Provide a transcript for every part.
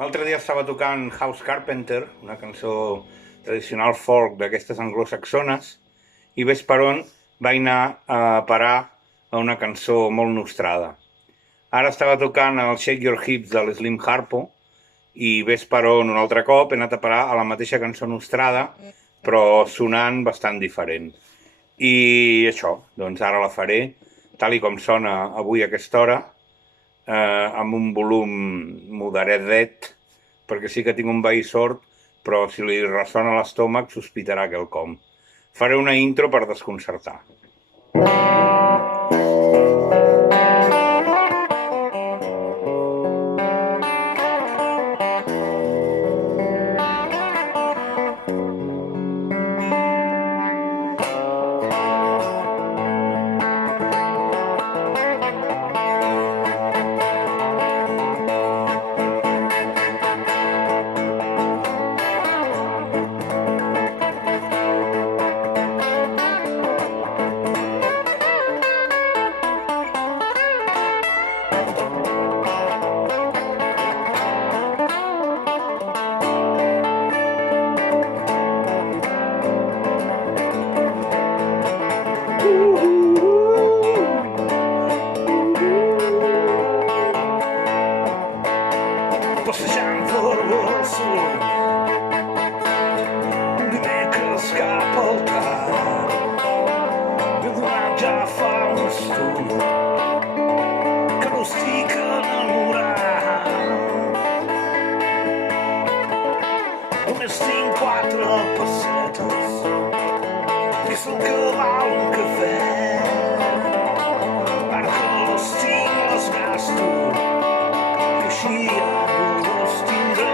L'altre dia estava tocant House Carpenter, una cançó tradicional folk d'aquestes anglosaxones, i ves per on vaig anar a parar a una cançó molt nostrada. Ara estava tocant el Shake Your Hips de l'Slim Harpo i ves per on un altre cop he anat a parar a la mateixa cançó nostrada, però sonant bastant diferent. I això, doncs ara la faré tal i com sona avui a aquesta hora, amb un volum moderadet, perquè sí que tinc un veí sord, però si li ressona l'estómac sospitarà quelcom. Faré una intro per desconcertar. Passejant per Barcelona, dimecres cap al tard, m'he donat ja fa una estona que no estic enamorat. Només tinc 4 pessetes i és el que val un cafè. Ara que les tinc les gasto i així ja no les tindré.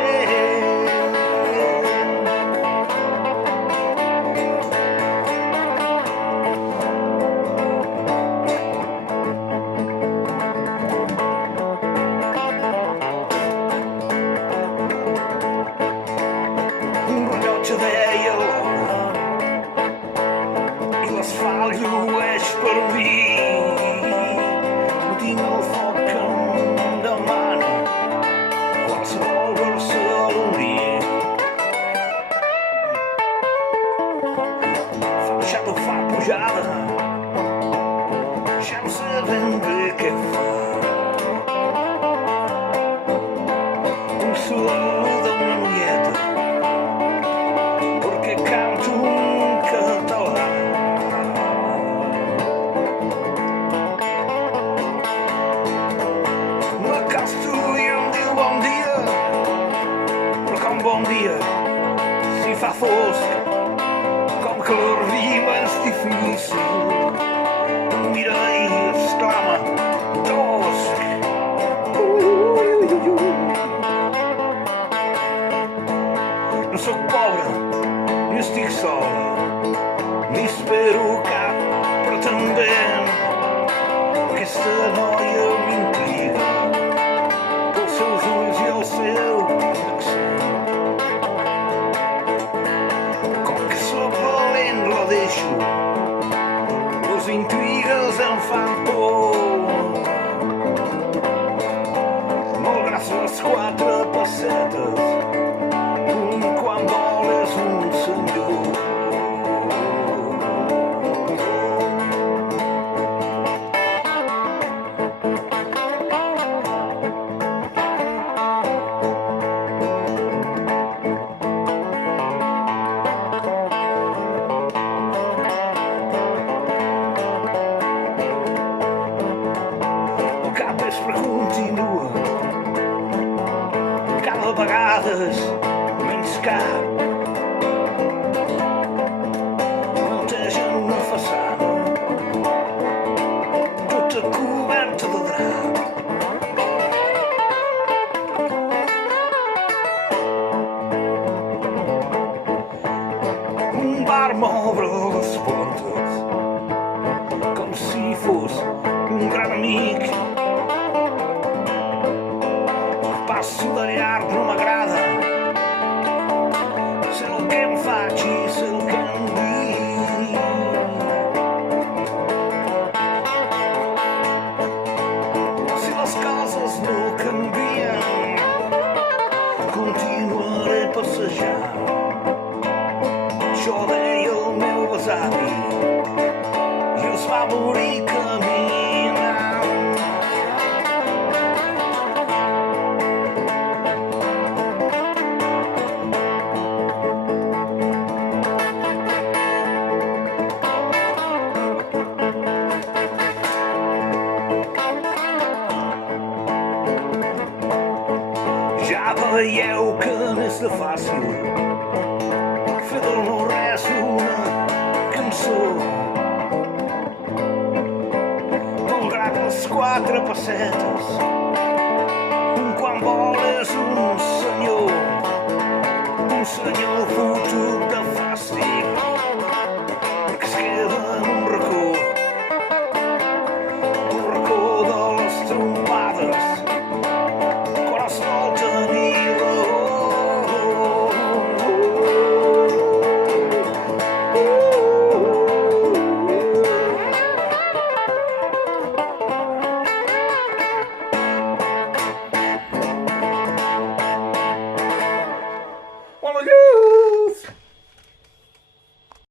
Un rellotge deia l'hora i l'asfalt llueix per mi. No tinc el foc que em demana qualsevol barceloní. Fa baixada o fa pujada, ja no sé ben bé què fa. Em saluda una noieta perquè canto en català. M'acosto i em diu bon dia, però com bon dia si fa fosc, com que la rima és difícil. Em mira i exclama tosc. No sóc pobre, ni estic sola, ni espero cap pretendent. Aquesta noia m'intriga pels seus ulls i el seu accent. Com que sóc valent la deixo, les intrigues em fan por. Malgrat les 4 pessetes, quan vol és un senyor. El capvespre continua, cada vegada és menys cap. Netegen una façana tota coberta de drap. Un bar m'obre les portes com si fos un gran amic. Passo de llarg, no m'agrada ser el que em faig i ser el que em dic. Si les coses no canvien, Ja veieu que n'és de fàcil fer del no-res una cançó. Malgrat les 4 pessetes, quan vol és un senyor fotut de fàstic.